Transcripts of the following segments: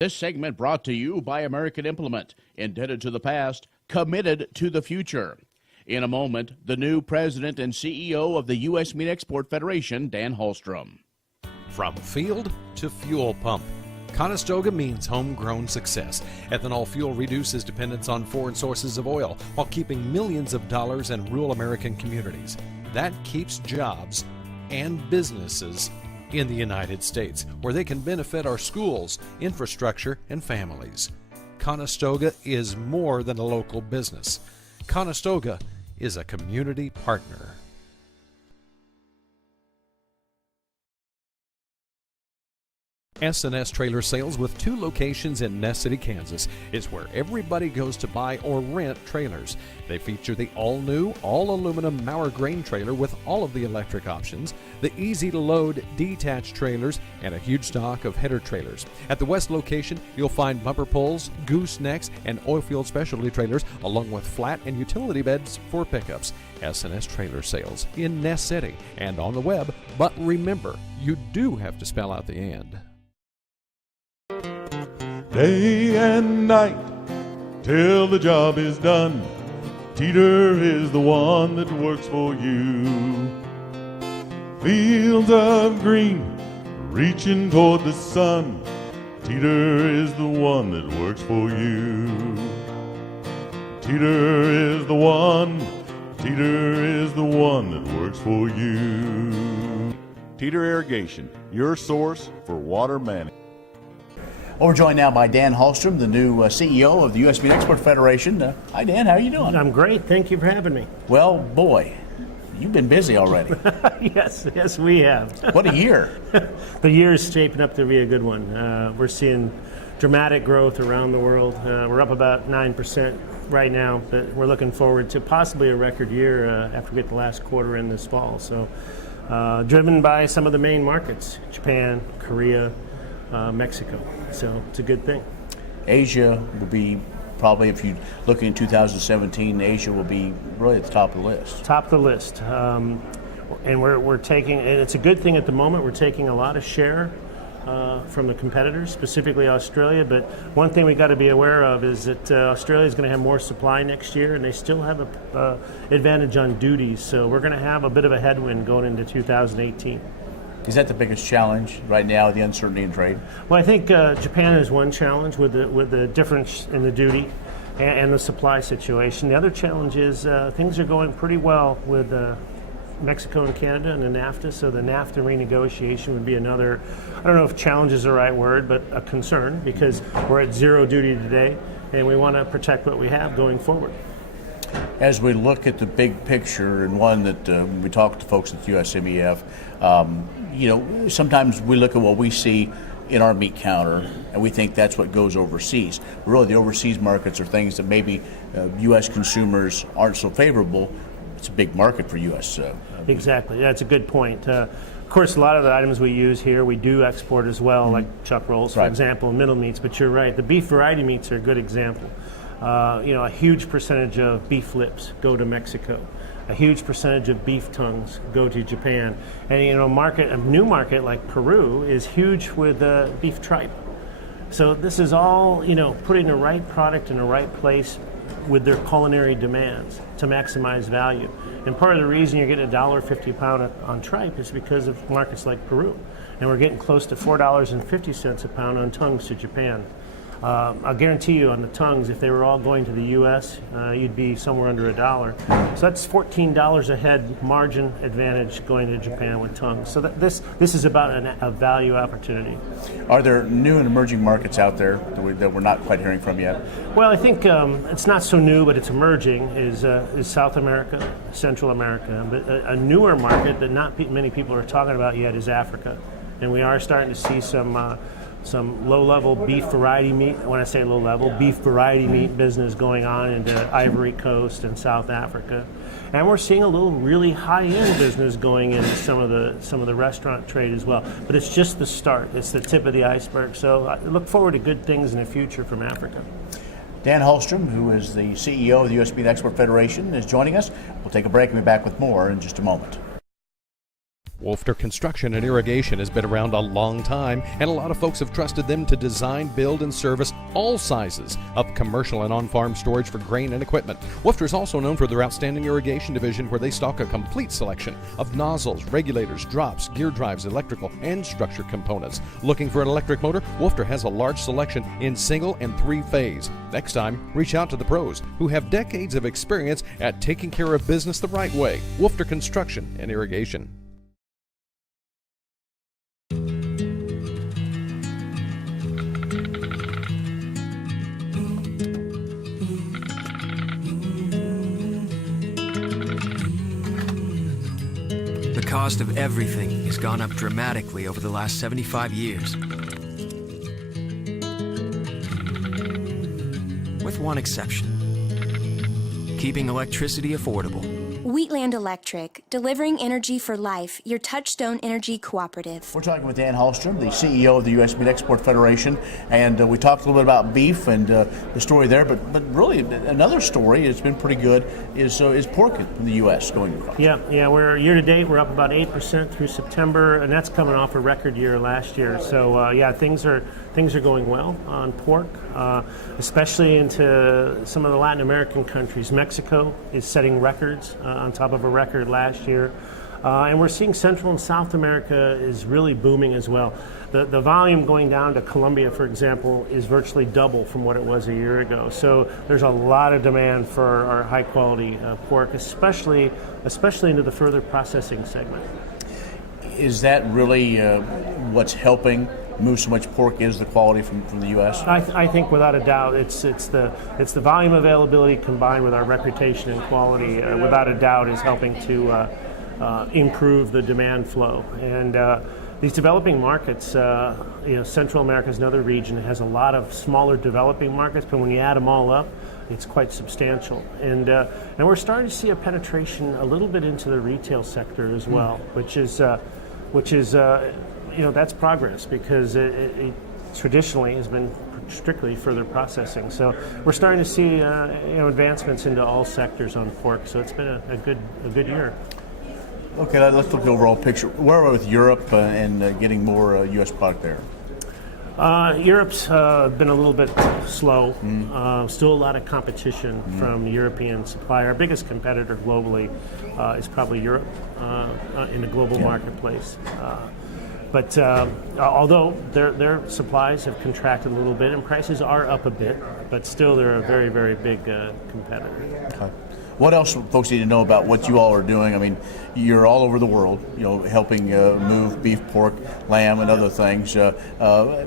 This segment brought to you by American Implement, indebted to the past, committed to the future. In a moment, the new president and CEO of the U.S. Meat Export Federation, Dan Halstrom. From field to fuel pump, Conestoga means homegrown success. Ethanol fuel reduces dependence on foreign sources of oil while keeping millions of dollars in rural American communities. That keeps jobs and businesses in the United States, where they can benefit our schools, infrastructure, and families. Conestoga is more than a local business. Conestoga is a community partner. S&S Trailer Sales, with 2 locations in Ness City, Kansas, is where everybody goes to buy or rent trailers. They feature the all-new, all-aluminum Mauer grain trailer with all of the electric options, the easy-to-load detached trailers, and a huge stock of header trailers. At the west location, you'll find bumper pulls, goosenecks, and oilfield specialty trailers, along with flat and utility beds for pickups. S&S Trailer Sales in Ness City and on the web, but remember, you do have to spell out the end. Day and night till the job is done, Teeter is the one that works for you. Fields of green reaching toward the sun, Teeter is the one that works for you. Teeter is the one, Teeter is the one that works for you. Teeter Irrigation, your source for water management. Well, we're joined now by Dan Halstrom, the new CEO of the U.S. Meat Export Federation. Hi, Dan. How are you doing? I'm great. Thank you for having me. Well, boy, you've been busy already. Yes, we have. What a year. The year is shaping up to be a good one. We're seeing dramatic growth around the world. We're up about 9% right now, but we're looking forward to possibly a record year after we get the last quarter in this fall. So, driven by some of the main markets, Japan, Korea, Mexico. So it's a good thing. Asia will be probably, if you look in 2017, Asia will be really at the top of the list. Top of the list. And we're taking, and it's a good thing at the moment, we're taking a lot of share from the competitors, specifically Australia. But one thing we got to be aware of is that Australia is going to have more supply next year, and they still have an advantage on duties. So we're going to have a bit of a headwind going into 2018. Is that the biggest challenge right now, the uncertainty in trade? Well, I think Japan is one challenge with the difference in the duty and the supply situation. The other challenge is things are going pretty well with Mexico and Canada and the NAFTA, so the NAFTA renegotiation would be another, I don't know if challenge is the right word, but a concern, because we're at zero duty today and we want to protect what we have going forward. As we look at the big picture, and one that we talk to folks at USMEF, sometimes we look at what we see in our meat counter and we think that's what goes overseas. But really, the overseas markets are things that maybe U.S. consumers aren't so favorable. It's a big market for U.S. Exactly. Yeah, it's a good point. Of course, a lot of the items we use here, we do export as well, like chuck rolls, for example, and middle meats. But you're right, the beef variety meats are a good example. A huge percentage of beef lips go to Mexico. A huge percentage of beef tongues go to Japan. And a new market like Peru is huge with beef tripe. So this is all, putting the right product in the right place with their culinary demands to maximize value. And part of the reason you're getting $1.50 a pound on tripe is because of markets like Peru. And we're getting close to $4.50 a pound on tongues to Japan. I'll guarantee you on the tongues, if they were all going to the U.S., you'd be somewhere under $1. So that's $14 a head margin advantage going to Japan with tongues. So this is about a value opportunity. Are there new and emerging markets out there that we're not quite hearing from yet? Well, I think it's not so new, but it's emerging, is South America, Central America. But a newer market that not many people are talking about yet is Africa. And we are starting to see some low-level beef variety meat. When I say low-level, beef variety meat business going on into Ivory Coast and South Africa, and we're seeing a little really high-end business going into some of the restaurant trade as well. But it's just the start; it's the tip of the iceberg. So I look forward to good things in the future from Africa. Dan Halstrom, who is the CEO of the U.S. Meat Export Federation, is joining us. We'll take a break and be back with more in just a moment. Wolfter Construction and Irrigation has been around a long time, and a lot of folks have trusted them to design, build, and service all sizes of commercial and on-farm storage for grain and equipment. Wolfter is also known for their outstanding irrigation division, where they stock a complete selection of nozzles, regulators, drops, gear drives, electrical, and structure components. Looking for an electric motor? Wolfter has a large selection in single and three-phase. Next time, reach out to the pros who have decades of experience at taking care of business the right way. Wolfter Construction and Irrigation. The cost of everything has gone up dramatically over the last 75 years. With one exception: keeping electricity affordable. Wheatland Electric, delivering energy for life, your Touchstone Energy Cooperative. We're talking with Dan Halstrom, the CEO of the U.S. Meat Export Federation, and we talked a little bit about beef and the story there, but really another story that's been pretty good is pork in the U.S. going across. Yeah. We're year to date, we're up about 8% through September, and that's coming off a record year last year. So things are going well on pork, especially into some of the Latin American countries. Mexico is setting records on top of a record last year. And we're seeing Central and South America is really booming as well. The volume going down to Colombia, for example, is virtually double from what it was a year ago. So there's a lot of demand for our high-quality pork, especially into the further processing segment. Is that really what's helping move so much pork is the quality from the U.S.? I think without a doubt it's the volume availability combined with our reputation and quality without a doubt is helping to improve the demand flow. And these developing markets, Central America is another region that has a lot of smaller developing markets, but when you add them all up, it's quite substantial. And we're starting to see a penetration a little bit into the retail sector as well, which is that's progress, because it traditionally has been strictly further processing. So we're starting to see advancements into all sectors on pork. So it's been a good year. Okay, let's look at the overall picture. Where are we with Europe and getting more U.S. product there? Europe's been a little bit slow. Still a lot of competition from European supply. Our biggest competitor globally is probably Europe in the global marketplace. But although their supplies have contracted a little bit and prices are up a bit, but still they're a very, very big competitor. Okay. What else folks need to know about what you all are doing? I mean, you're all over the world, helping move beef, pork, lamb, and other things. There's a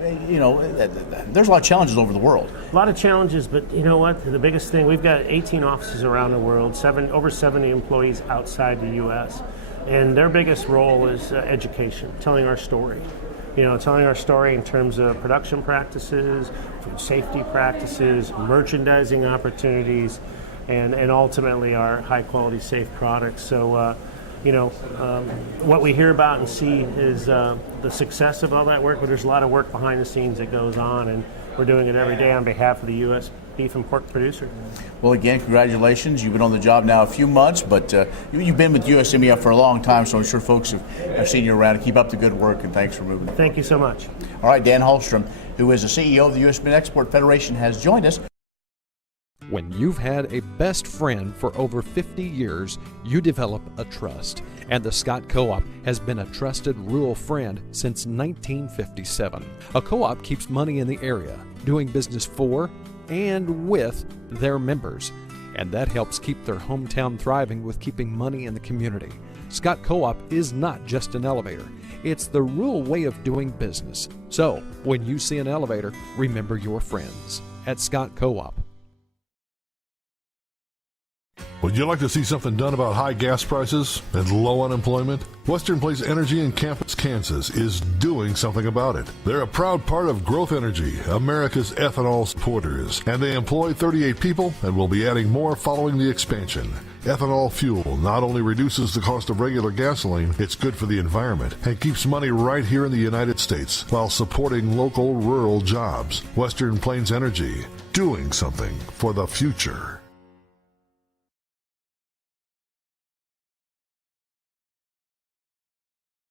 lot of challenges over the world. A lot of challenges, but you know what? The biggest thing, we've got 18 offices around the world, over 70 employees outside the U.S., and their biggest role is education, telling our story. Telling our story in terms of production practices, food safety practices, merchandising opportunities, and ultimately our high-quality, safe products. So, what we hear about and see is the success of all that work, but there's a lot of work behind the scenes that goes on, and we're doing it every day on behalf of the U.S. beef and pork producer. Well, again, congratulations. You've been on the job now a few months, but you've been with USMEF for a long time, so I'm sure folks have seen you around. Keep up the good work, and thanks for moving. Thank you so much. All right, Dan Halstrom, who is the CEO of the U.S. Meat Export Federation, has joined us. When you've had a best friend for over 50 years, you develop a trust. And the Scott Co-op has been a trusted rural friend since 1957. A co-op keeps money in the area, doing business for and with their members. And that helps keep their hometown thriving with keeping money in the community. Scott Co-op is not just an elevator. It's the rural way of doing business. So, when you see an elevator, remember your friends at Scott Co-op. Would you like to see something done about high gas prices and low unemployment? Western Place Energy in Campus, Kansas is doing something about it. They're a proud part of Growth Energy, America's ethanol supporters, and they employ 38 people and will be adding more following the expansion. Ethanol fuel not only reduces the cost of regular gasoline, it's good for the environment and keeps money right here in the United States while supporting local rural jobs. Western Plains Energy, doing something for the future.